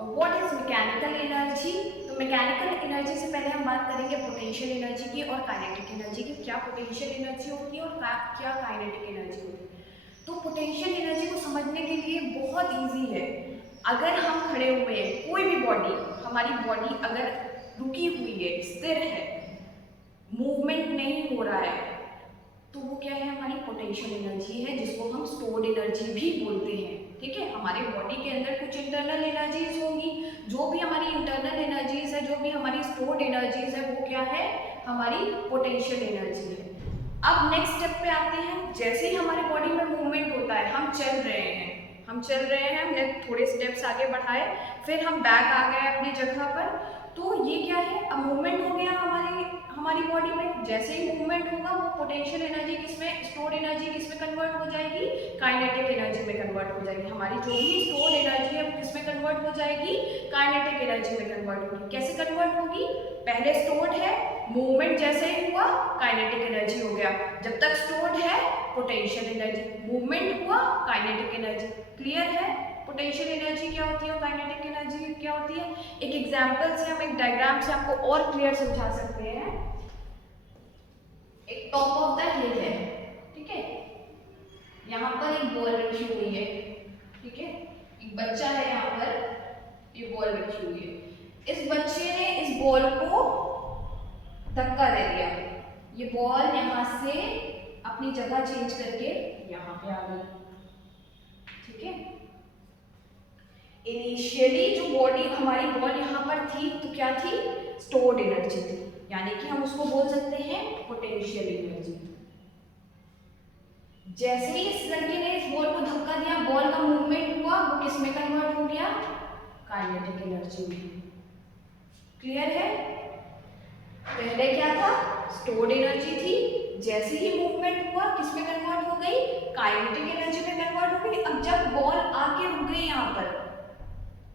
What is mechanical energy. तो mechanical energy से पहले हम बात करेंगे पोटेंशियल एनर्जी की और काइनेटिक एनर्जी की। क्या पोटेंशियल एनर्जी होती है और क्या काइनेटिक एनर्जी होती है। तो पोटेंशियल एनर्जी को समझने के लिए बहुत इजी है। अगर हम खड़े हुए हैं, कोई भी बॉडी, हमारी बॉडी अगर रुकी हुई है, स्थिर है, मूवमेंट नहीं हो रहा है, तो वो क्या है, हमारी पोटेंशियल एनर्जी है, जिसको हम स्टोर्ड एनर्जी भी बोलते हैं। ठीक है, हमारे बॉडी के अंदर कुछ इंटरनल एनर्जीज होंगी, जो भी हमारी इंटरनल एनर्जीज है, जो भी हमारी स्टोर्ड एनर्जीज है, वो क्या है, हमारी पोटेंशियल एनर्जी है। अब नेक्स्ट स्टेप पे आते हैं। जैसे ही हमारे बॉडी में मूवमेंट होता है, हम चल रहे हैं, हमने थोड़े स्टेप्स आगे बढ़ाए, फिर हम बैक आ गए अपनी जगह पर, तो ये क्या है, अब मूवमेंट हो गया हमारी हमारी बॉडी में। जैसे ही मूवमेंट होगा, वो पोटेंशियल एनर्जी किसमें, स्टोर्ड एनर्जी किसमें कन्वर्ट हो जाएगी, काइनेटिक एनर्जी में कन्वर्ट हो जाएगी। हमारी जो भी स्टोर्ड एनर्जी है, वो किसमें कन्वर्ट हो जाएगी, काइनेटिक एनर्जी में कन्वर्ट होगी। कैसे कन्वर्ट होगी, पहले स्टोर्ड है, मूवमेंट जैसे ही हुआ, काइनेटिक एनर्जी हो गया। जब तक स्टोर्ड है, पोटेंशियल एनर्जी, मूवमेंट हुआ, काइनेटिक एनर्जी। क्लियर है, पोटेंशियल एनर्जी क्या होती है और काइनेटिक एनर्जी क्या होती है। एक एग्जांपल से, हम एक डायग्राम से आपको और क्लियर समझा सकते हैं। एक टॉप ऑफ द हिल है, ठीक है, यहाँ पर एक बॉल रखी हुई है, ठीक है, एक बच्चा है, यहाँ पर ये बॉल रखी हुई है। इस बच्चे ने इस बॉल को धक्का दे दिया, ये बॉल यहाँ से अपनी जगह चेंज करके यहाँ पे आ गई। ठीक है, इनिशियली जो बॉडी, हमारी बॉल यहाँ पर थी, तो क्या थी, स्टोर्ड एनर्जी थी, यानी कि हम उसको बोल सकते हैं पोटेंशियल एनर्जी। जैसे ही इस लड़के ने इस बॉल को धक्का दिया, बॉल का मूवमेंट हुआ, वो किस में कन्वर्ट हो गया, काइनेटिक एनर्जी में। क्लियर है, पहले क्या था, स्टोर्ड एनर्जी थी, जैसे ही मूवमेंट हुआ, किस में कन्वर्ट हो गई, काइनेटिक एनर्जी में कन्वर्ट हो गई। अब जब बॉल आके रुक गई, यहाँ पर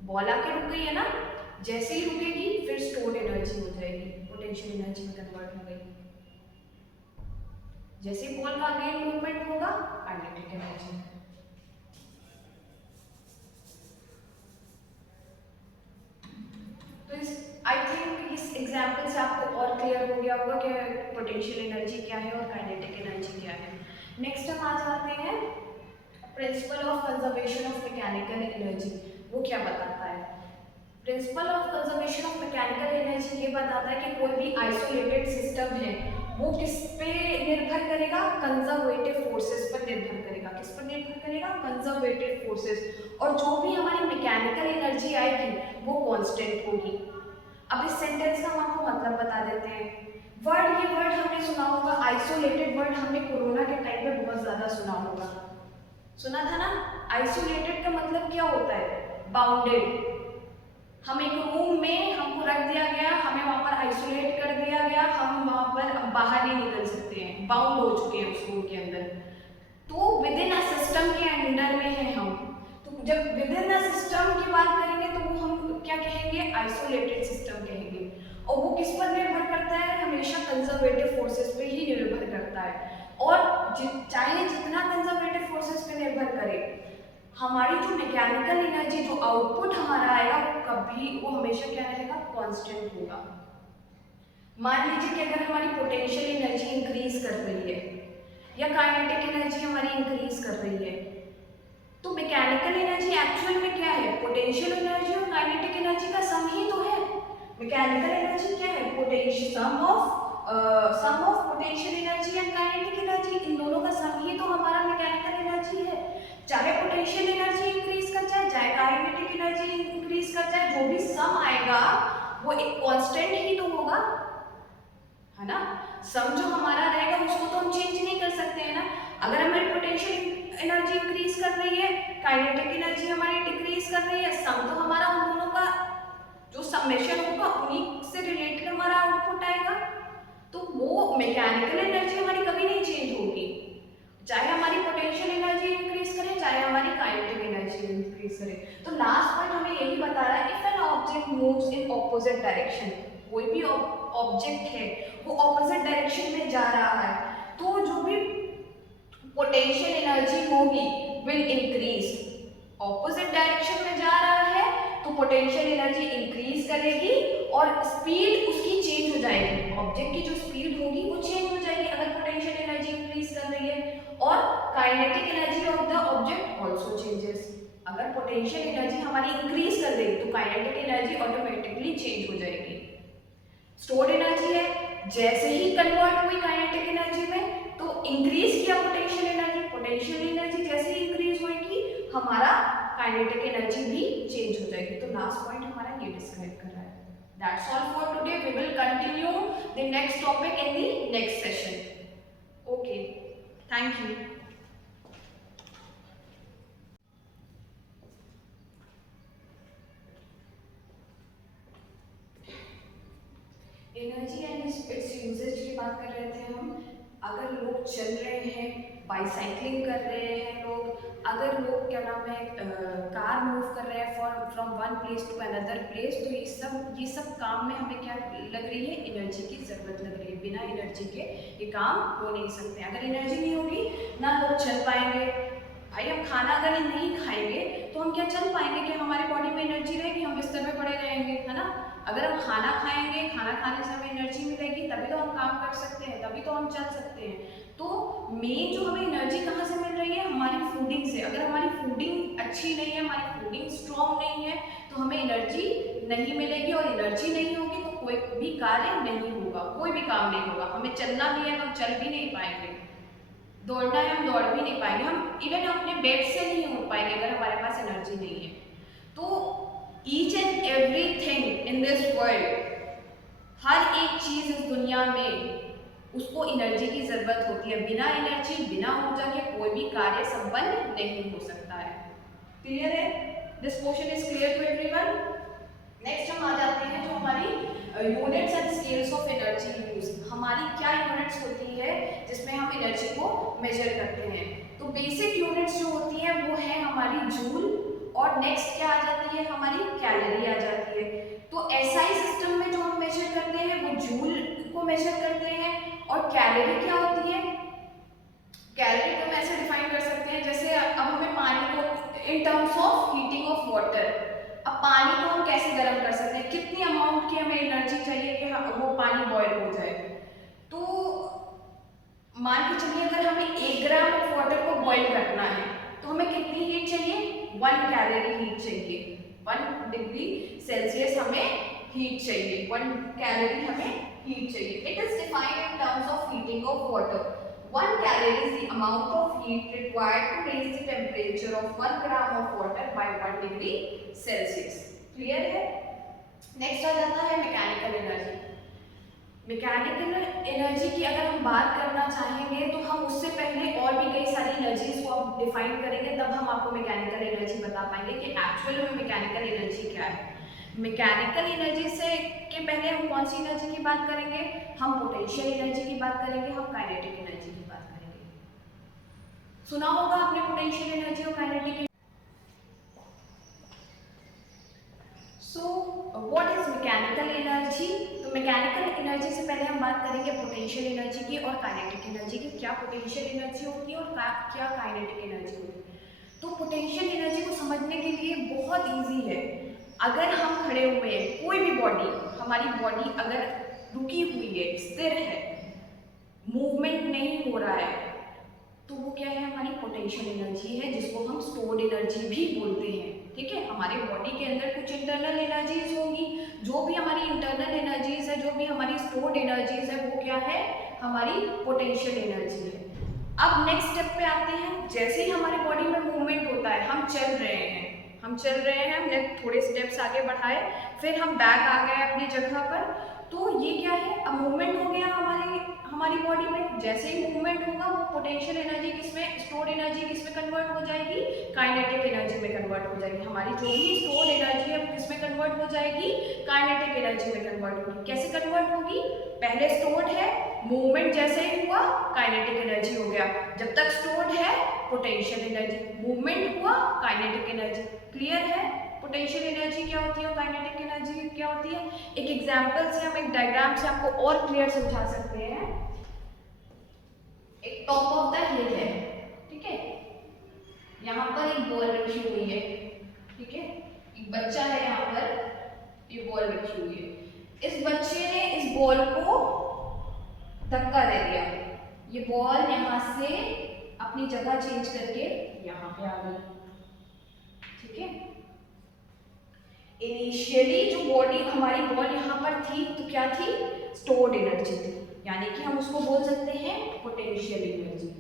बॉल आके रुक गई है ना, जैसे ही रुकेगी, फिर स्टोर्ड एनर्जी हो जाएगी, पोटेंशियल एनर्जी में कन्वर्ट हो गई। जैसे बॉल का अगेन मूवमेंट होगा, काइनेटिक एनर्जी। तो इस, आई थिंक इस एग्जांपल से आपको और क्लियर हो गया होगा कि पोटेंशियल एनर्जी क्या है और काइनेटिक एनर्जी क्या है। नेक्स्ट हम आ जाते हैं principle of conservation of mechanical energy. वो क्या बताता है, principle of conservation of mechanical energy ये बताता है कि कोई भी आइसोलेटेड सिस्टम है, वो किस पे निर्भर करेगा, कंजर्वेटिव फोर्सेस पर निर्भर करेगा। किस पर निर्भर करेगा, कंजर्वेटिव फोर्सेस। और जो भी हमारी मैकेनिकल एनर्जी आएगी, वो कांस्टेंट होगी। अब इस सेंटेंस का हम आपको मतलब बता देते हैं। ये वर्ड हमने सुना होगा, आइसोलेटेड वर्ड हमने कोरोना के टाइम पे बहुत ज्यादा सुना होगा, सुना था ना। आइसोलेटेड का मतलब क्या होता है, बाउंडेड। हम एक रूम में, हमको रख दिया गया, हमें वहां पर आइसोलेट कर दिया गया, हम वहां पर बाहर नहीं निकल सकते हैं, बाउंड हो चुके हैं उस रूम के अंदर। तो विद इन अ सिस्टम के अंडर में है हम। तो जब विद इन अ सिस्टम की बात करेंगे, तो वो हम क्या कहेंगे, आइसोलेटेड सिस्टम कहेंगे। और वो किस पर निर्भर करता है, हमेशा कंजर्वेटिव फोर्सेस पे ही निर्भर करता है। और चाहे जितना कंजर्वेटिव फोर्सेस पे निर्भर करे, हमारी जो मैकेनिकल एनर्जी, जो आउटपुट हमारा आएगा, वो हमेशा क्या रहेगा, कांस्टेंट होगा। मान लीजिए कि अगर हमारी पोटेंशियल एनर्जी इंक्रीज कर रही है या काइनेटिक एनर्जी हमारी इंक्रीज कर रही है, तो मैकेनिकल एनर्जी एक्चुअल में क्या है, पोटेंशियल एनर्जी और काइनेटिक एनर्जी का सम ही तो है। मैकेनिकल एनर्जी क्या है, potential sum of potential energy and kinetic energy, इन दोनों का सम ही तो हमारा मैकेनिकल एनर्जी है। चाहे पोटेंशियल एनर्जी इंक्रीज कर जाए, चाहे काइनेटिक एनर्जी इंक्रीज कर जाए, जो भी सम आएगा वो एक कांस्टेंट ही तो होगा, है ना। सम जो हमारा रहेगा उसको तो हम चेंज नहीं कर सकते हैं ना। अगर हमारी पोटेंशियल एनर्जी इंक्रीज कर रही है, काइनेटिक एनर्जी हमारी डिक्रीज कर रही है, सम तो हमारा उन दोनों का जो समेशन होगा, उन्हीं से रिलेटेड हमारा आउटपुट आएगा। तो वो मैकेनिकल एनर्जी हमारी कभी नहीं चेंज होगी, चाहे हमारी पोटेंशियल एनर्जी इंक्रीज करे, चाहे हमारी काइनेटिक एनर्जी इंक्रीज करे। तो लास्ट पॉइंट हमें यही बता रहा है, if an object moves in opposite direction, कोई भी ऑब्जेक्ट है वो ऑपोजिट डायरेक्शन में जा रहा है, तो जो भी पोटेंशियल एनर्जी होगी विल इंक्रीज। ऑपोजिट डायरेक्शन में जा रहा है तो पोटेंशियल एनर्जी इंक्रीज करेगी और स्पीड उसकी चेंज हो जाएगी, ऑब्जेक्ट की जो स्पीड होगी वो चेंज हो जाएगी अगर पोटेंशियल एनर्जी इंक्रीज कर रही है, और kinetic energy of the object also changes. अगर पोटेंशियल एनर्जी हमारी इंक्रीज कर देगी तो काइनेटिक एनर्जी ऑटोमेटिकली चेंज हो जाएगी। स्टोर्ड एनर्जी है, जैसे ही कन्वर्ट हुई काइनेटिक एनर्जी में तो इंक्रीज किया पोटेंशियल एनर्जी, पोटेंशियल एनर्जी जैसे ही इंक्रीज होगी हमारा काइनेटिक एनर्जी भी चेंज हो जाएगी। तो लास्ट पॉइंट हमारा ये डिस्क्राइब कर रहा है। That's all for today. We will continue the next topic in the next session. Okay. Thank you. Energy and its uses की बात कर रहे थे हम। अगर लोग चल रहे हैं, बाईसाइकिलिंग कर रहे हैं लोग, अगर लोग क्या नाम है कार मूव कर रहे हैं from one place to another place, तो ये सब काम में हमें क्या लग रही है, एनर्जी की ज़रूरत लग रही है। बिना एनर्जी के ये काम हो नहीं सकते। अगर एनर्जी नहीं होगी ना लोग चल पाएंगे। भाई हम खाना अगर नहीं खाएंगे तो हम क्या चल पाएंगे कि हमारी बॉडी में एनर्जी रहेगी, हम बिस्तर में पड़े रहेंगे, है ना। अगर हम खाना खाएंगे, खाना खाने से हमें एनर्जी मिलेगी, तभी तो हम काम कर सकते हैं, तभी तो हम चल सकते हैं। तो मेन जो हमें एनर्जी कहाँ से मिल रही है, हमारी फूडिंग से। अगर हमारी फूडिंग अच्छी नहीं है, हमारी फूडिंग स्ट्रॉन्ग नहीं है, तो हमें एनर्जी नहीं मिलेगी, और एनर्जी नहीं होगी तो कोई भी कार्य नहीं होगा, कोई भी काम नहीं होगा। हमें चलना भी है, हम चल भी नहीं पाएंगे, दौड़ना है, हम दौड़ भी नहीं पाएंगे, हम इवन अपने बेड से नहीं उठ पाएंगे अगर हमारे पास एनर्जी नहीं है। तो each and everything in this world, हर एक चीज इस दुनिया में उसको एनर्जी की जरूरत होती है। बिना एनर्जी, बिना ऊर्जा के कोई भी कार्य संपन्न नहीं हो सकता है। क्लियर है? This question is clear to everyone. Next हम आ जाते हैं जो हमारी units and scales of energy use. हमारी क्या यूनिट्स होती है जिसमें हम एनर्जी को मेजर करते हैं। तो बेसिक यूनिट्स जो होती हैं वो है हमारी जूल, और नेक्स्ट क्या आ जाती है, हमारी कैलोरी आ जाती है। तो एसआई सिस्टम में जो हम मेजर करते हैं वो जूल को मेजर करते हैं, और कैलोरी क्या होती है, कैलोरी को हम ऐसे डिफाइन कर सकते हैं जैसे अब हमें पानी को in terms of heating of water, अब पानी को हम कैसे गर्म कर सकते हैं, कितनी अमाउंट की हमें एनर्जी चाहिए कि वो पानी बॉयल हो जाए। तो मान के चलिए अगर हमें 1 ग्राम ऑफ वाटर को बॉयल करना है तो हमें कितनी हीट चाहिए, 1 कैलोरी हीट चाहिए, 1 डिग्री सेल्सियस हमें हीट चाहिए, 1 कैलोरी हमें हीट चाहिए। It is defined in terms of heating of water. 1 calorie is the amount of heat required to raise the temperature of 1 gram of water by 1 degree Celsius. Clear है? Next आ जाता है mechanical energy. Mechanical energy की अगर हम बात करना चाहेंगे तो हम उससे पहले और भी कई सारी एनर्जीज को आप डिफाइन करेंगे, तब हम आपको मैकेनिकल एनर्जी बता पाएंगे कि एक्चुअल में मैकेनिकल एनर्जी क्या है। मैकेनिकल एनर्जी से के पहले हम कौन सी एनर्जी की बात करेंगे, हम पोटेंशियल एनर्जी की बात करेंगे, हम काइनेटिक एनर्जी की बात करेंगे। सुना होगा आपने पोटेंशियल एनर्जी और kinetic. So what is mechanical energy. तो मैकेनिकल एनर्जी से पहले हम बात करेंगे पोटेंशियल एनर्जी की और काइनेटिक एनर्जी की। क्या पोटेंशियल एनर्जी होती है और क्या काइनेटिक एनर्जी होती है। तो पोटेंशियल एनर्जी को समझने के लिए बहुत ईजी है। अगर हम खड़े हुए हैं, कोई भी बॉडी, हमारी बॉडी अगर रुकी हुई है, स्थिर है, मूवमेंट नहीं हो रहा है, तो वो क्या है, हमारी पोटेंशियल एनर्जी है, जिसको हम स्टोर्ड एनर्जी भी बोलते हैं। ठीक है, हमारे बॉडी के अंदर कुछ इंटरनल एनर्जीज होंगी, जो भी हमारी इंटरनल एनर्जीज है, जो भी हमारी स्टोर्ड एनर्जीज है, वो क्या है, हमारी पोटेंशियल एनर्जी है। अब नेक्स्ट स्टेप पे आते हैं। जैसे ही हमारी बॉडी में मूवमेंट होता है, हम चल रहे हैं, हमने थोड़े स्टेप्स आगे बढ़ाए, फिर हम बैक आ गए अपनी जगह पर, तो ये क्या है, अब मूवमेंट हो गया हमारी बॉडी में। जैसे ही मूवमेंट होगा वो पोटेंशियल एनर्जी किसमें, स्टोर्ड एनर्जी किसमें कन्वर्ट हो जाएगी, काइनेटिक एनर्जी में कन्वर्ट हो जाएगी। हमारी जो भी स्टोर्ड एनर्जी है वो किसमें कन्वर्ट हो जाएगी, काइनेटिक एनर्जी में कन्वर्ट होगी। कैसे कन्वर्ट होगी, पहले स्टोर्ड है, मूवमेंट जैसे ही हुआ काइनेटिक एनर्जी हो गया। जब तक स्टोर्ड है पोटेंशियल एनर्जी, मूवमेंट हुआ काइनेटिक एनर्जी। क्लियर है पोटेंशियल एनर्जी क्या होती है और काइनेटिक एनर्जी क्या होती है। एक एग्जांपल से, हम एक डायग्राम से आपको और क्लियर समझा सकते हैं। एक टॉप ऑफ द हिल है, ठीक है, यहाँ पर एक बॉल रखी हुई है, ठीक है, एक बच्चा है यहाँ पर, ये बॉल रखी हुई है, इस बच्चे ने इस बॉल को धक्का दे दिया, ये बॉल यहाँ से अपनी जगह चेंज करके यहाँ पे आ गई, ठीक है। इनिशियली जो बॉडी हमारी बॉल यहाँ पर थी तो क्या थी, स्टोर्ड एनर्जी थी, यानी कि हम उसको बोल सकते हैं पोटेंशियल एनर्जी।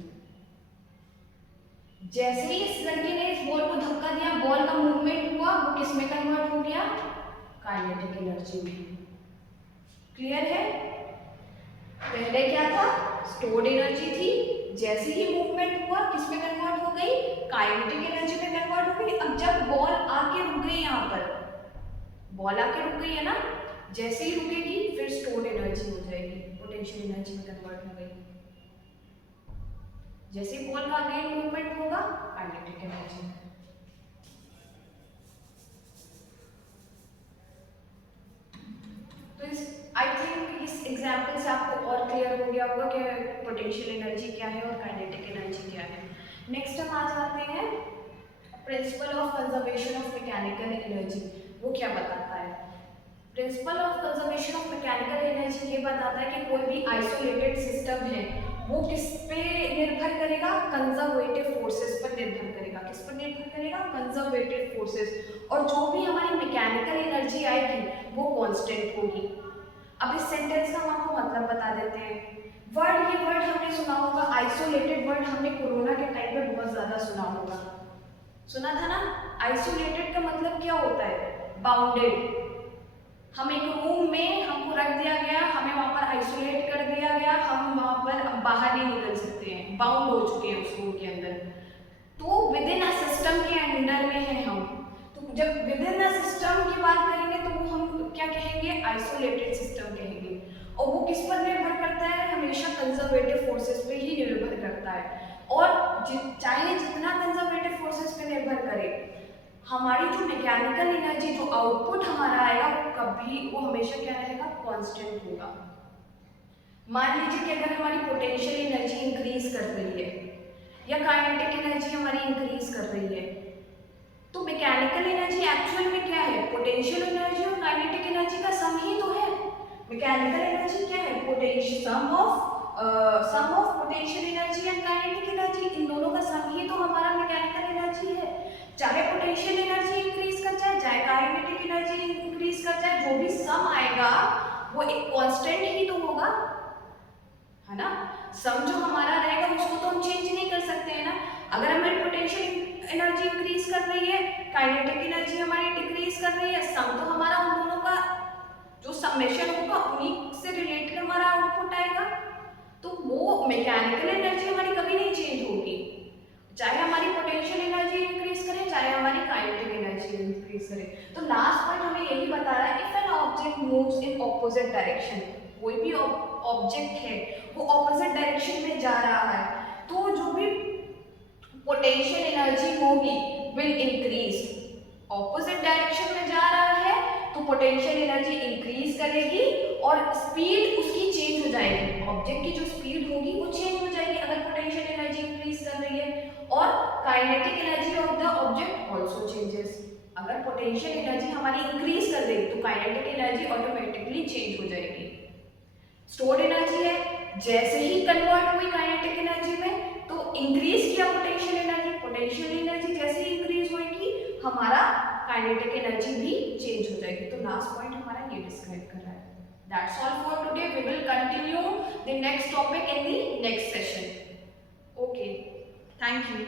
जैसे ही इस लड़के ने इस बॉल को धक्का दिया, बॉल का मूवमेंट हुआ, वो किस में कन्वर्ट हो गया, काइनेटिक एनर्जी में। क्लियर है? पहले क्या था, स्टोर्ड एनर्जी थी, जैसे ही मूवमेंट हुआ किस में कन्वर्ट हो गई, काइनेटिक एनर्जी में कन्वर्ट हो गई। अब जब बॉल आके रुक गई, यहाँ पर बॉल आके रुक गई है ना, जैसे ही रुकेगी फिर स्टोर्ड एनर्जी हो जाएगी, पोटेंशियल एनर्जी में कन्वर्ट हो गई। जैसे बॉल का अगेन मूवमेंट होगा, काइनेटिक एनर्जी। तो इस आई थिंक इस एग्जांपल से आपको और क्लियर हो गया होगा कि पोटेंशियल एनर्जी क्या है और काइनेटिक एनर्जी क्या है। नेक्स्ट हम आ जाते हैं principle of conservation of mechanical energy. वो क्या बताता है? Principle of conservation of mechanical energy ये बताता है कि कोई भी आइसोलेटेड सिस्टम है वो किस पे निर्भर करेगा, कंजर्वेटिव फोर्सेस पर निर्भर करेगा। किस पर निर्भर करेगा? Conservative forces. और जो भी हमारी मैकेनिकल एनर्जी आएगी वो कांस्टेंट होगी। अब इस सेंटेंस का हम आपको मतलब बता देते हैं। ये वर्ड हमने सुना होगा, आइसोलेटेड वर्ड हमने कोरोना के टाइम पे बहुत ज्यादा सुना होगा, सुना था ना। आइसोलेटेड का मतलब क्या होता है? बाउंडेड। हम एक रूम में हमको रख दिया गया, हमें वहां पर आइसोलेट कर दिया गया, हम वहां पर बाहर नहीं निकल सकते हैं, बाउंड हो चुके हैं उस रूम के अंदर। तो विद इन अ सिस्टम के अंडर में है हम। तो जब विद इन अ सिस्टम की बात करेंगे तो वो हम क्या कहेंगे? आइसोलेटेड सिस्टम कहेंगे। और वो किस पर निर्भर करता है? हमेशा कंजर्वेटिव फोर्सेस पे ही निर्भर करता है। और चाहे जितना कंजर्वेटिव फोर्सेस पे निर्भर करे, हमारी जो मैकेनिकल एनर्जी, जो आउटपुट हमारा आएगा, वो कभी, वो हमेशा क्या रहेगा? कांस्टेंट होगा। मान लीजिए कि अगर हमारी पोटेंशियल एनर्जी इंक्रीज कर रही है या काइनेटिक एनर्जी हमारी इंक्रीज कर रही है, तो मैकेनिकल एनर्जी एक्चुअल में क्या है? पोटेंशियल एनर्जी और काइनेटिक एनर्जी का सम ही तो है। मैकेनिकल एनर्जी क्या है? Potential sum of potential energy and kinetic energy, इन दोनों का सम ही तो हमारा मैकेनिकल एनर्जी है। चाहे पोटेंशियल एनर्जी इंक्रीज कर जाए, चाहे काइनेटिक एनर्जी इंक्रीज कर जाए, जो भी सम आएगा वो एक कांस्टेंट ही तो होगा, है ना। सम जो हमारा रहेगा उसको तो हम चेंज नहीं कर सकते हैं ना। अगर हमारी पोटेंशियल एनर्जी इंक्रीज कर रही है, काइनेटिक एनर्जी हमारी डिक्रीज कर रही है, सम तो हमारा उन दोनों का जो समेशन होगा उन्हीं से रिलेटेड हमारा आउटपुट आएगा। तो वो मैकेनिकल एनर्जी हमारी कभी नहीं चेंज होगी, चाहे हमारी पोटेंशियल एनर्जी इंक्रीज करे, चाहे हमारी काइनेटिक एनर्जी इंक्रीज करे। तो लास्ट पॉइंट हमें यही बता रहा है, if an object moves in opposite direction, कोई भी ऑब्जेक्ट है वो ऑपोजिट डायरेक्शन में जा रहा है, तो जो भी पोटेंशियल एनर्जी होगी विल इंक्रीज। ऑपोजिट डायरेक्शन में जा रहा है तो पोटेंशियल एनर्जी इंक्रीज करेगी और स्पीड उसकी चेंज हो जाएगी। ऑब्जेक्ट की जो स्पीड होगी वो चेंज हो जाएगी अगर पोटेंशियल एनर्जी इंक्रीज कर रही है। और kinetic energy of the object also changes. अगर पोटेंशियल एनर्जी हमारी इंक्रीज कर देगी तो काइनेटिक एनर्जी ऑटोमेटिकली चेंज हो जाएगी। स्टोर्ड एनर्जी है, जैसे ही कन्वर्ट हुई काइनेटिक एनर्जी में तो इंक्रीज किया पोटेंशियल एनर्जी, पोटेंशियल एनर्जी जैसे ही इंक्रीज होगी हमारा काइनेटिक एनर्जी भी चेंज हो जाएगी। तो लास्ट पॉइंट हमारा ये डिस्क्राइब कर रहा है। That's all for today. We will continue the next topic in the next session. Okay. Thank you.